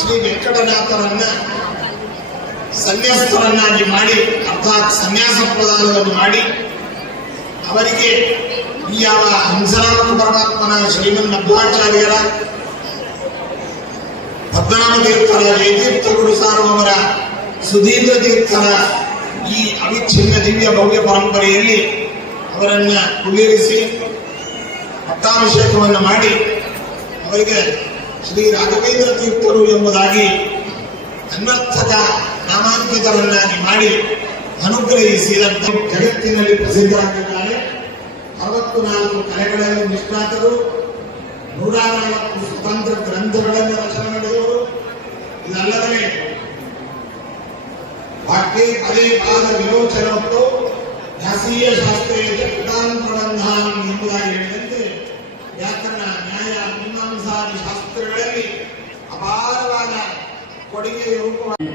ಶ್ರೀ ವೆಂಕಟನಾಥರನ್ನ ಸನ್ಯಾಸ್ತರನ್ನಾಗಿ ಮಾಡಿ, ಅರ್ಥಾತ್ ಸನ್ಯಾಸ ಪ್ರದಾನವನ್ನು ಮಾಡಿ ಅವರಿಗೆ ಈ ಯಾವ ಹಂಸನಾಥ ಪರಮಾತ್ಮನ ಶ್ರೀಮನ್ ಮಧ್ವಾಚಾರ್ಯರ, ಪದ್ಮನಾಭ ತೀರ್ಥರ, ಜಯತೀರ್ಥ ಗುರು ಸಾರ್ವಮರ, ಸುಧೀಂದ್ರ ತೀರ್ಥರ ಈ ಅವಿಚ್ಛಿನ್ನ ದಿವ್ಯ ಭವ್ಯ ಪರಂಪರೆಯಲ್ಲಿ ಅವರನ್ನ ಕುಳ್ಳಿರಿಸಿ ಪಟ್ಟಾಭಿಷೇಕವನ್ನು ಮಾಡಿ ಅವರಿಗೆ ಶ್ರೀ ರಾಘವೇಂದ್ರ ತೀರ್ಥರು ಎಂಬುದಾಗಿ ಅನ್ವರ್ಥಕ ನಾಮಾಂಕಿತರನ್ನಾಗಿ ಮಾಡಿ ಅನುಗ್ರಹಿಸಿದಂತ ಜಗತ್ತಿನಲ್ಲಿ ಪ್ರಸಿದ್ಧರಾಗಿದ್ದಾರೆ. 64 ಕಲೆಗಳಲ್ಲಿ ನಿಷ್ಣಾತರು, 104 ಸ್ವತಂತ್ರ ಗ್ರಂಥಗಳನ್ನು ರಚನೆ ಮಾಡಿದವರು. ಇದಲ್ಲದೆ ವಾಕ್ಯ ಪದೇ ಪಾದ ವಿರೋಚನ ಮತ್ತು ವ್ಯಾಸೀಯ ಶಾಸ್ತ್ರೀಯ ಪಿತಾನ್ ಪ್ರಬಂಧಾನ ಎಂಬುದಾಗಿ ಹೇಳಿದಂತೆ ವ್ಯಾಕರಣ, ನ್ಯಾಯ, ಮೀಮಾಂಸಾದಿ ಶಾಸ್ತ್ರಗಳಲ್ಲಿ ಅಪಾರವಾದ ಕೊಡುಗೆ ರೂಪವಾಗಿ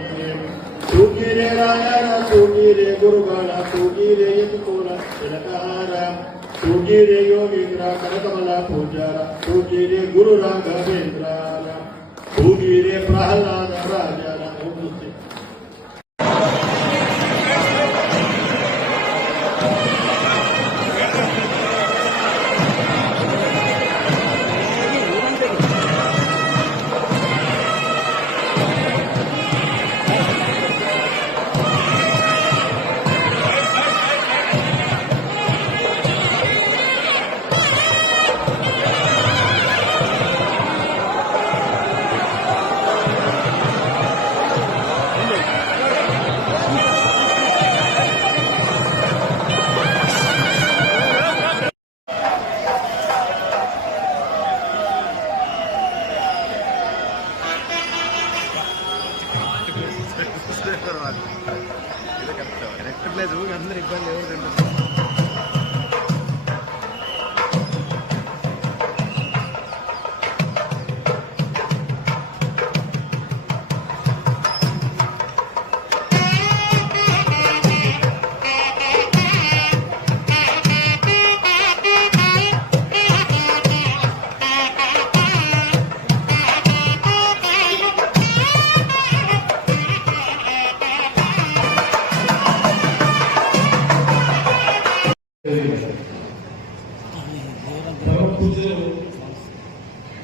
ತೂಗಿರೆ ರಾಯಣ, ತೂಗಿರೆ ಗುರುಗಳ, ತೂಗಿರೆ ಯದುಕುಲ ತಿಲಕಹಾರ, ತೂಗಿರೆ ಯೋಗೀಂದ್ರ ಕನಕಮಲ ಪೂಜಾರ, ತೂಗಿರೆ ಗುರು ರಾಘವೇಂದ್ರ, ತೂಗಿರೆ ಪ್ರಹ್ಲಾದ ರಾಜರ. కరెక్ట్ ప్లేస్ అందరు ఇబ్బంది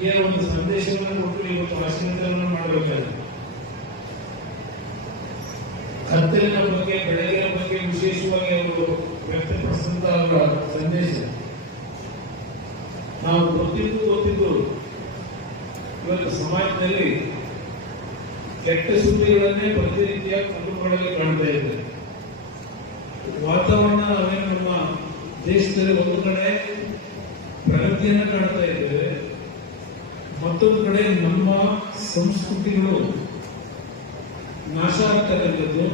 ఎవరు ಒಂದು ಸಂದೇಶವನ್ನು ಕೊಟ್ಟು ಇವತ್ತು ಭಾಷಣಗಳನ್ನು ಮಾಡಬೇಕಾಗಿದೆ. ಕತ್ತಲಿನ ಬಗ್ಗೆ, ಬೆಳಗಿನ ಬಗ್ಗೆ ವಿಶೇಷವಾಗಿ ಅವರು ವ್ಯಕ್ತಪಡಿಸಿದಂತಹ ಸಂದೇಶ ನಾವು ಗೊತ್ತಿದ್ದು ಇವತ್ತು ಸಮಾಜದಲ್ಲಿ ಕೆಟ್ಟ ಸುದ್ದಿಗಳನ್ನೇ ಪ್ರತಿನಿತ್ಯ ಕಂಡುಕೊಳ್ಳಲು ಕಾಣ್ತಾ ಇದೆ. ವಾತಾವರಣ ಅವೇನು ನಮ್ಮ ದೇಶದಲ್ಲಿ ಒಂದು ಕಡೆ ಪ್ರಗತಿಯನ್ನು ಕಾಣ್ತಾ ಇದ್ದೇವೆ, ಮತ್ತೊಂದು ಕಡೆ ನಮ್ಮ ಸಂಸ್ಕೃತಿಗಳು ನಾಶ ಆಗ್ತಕ್ಕಂಥದ್ದು,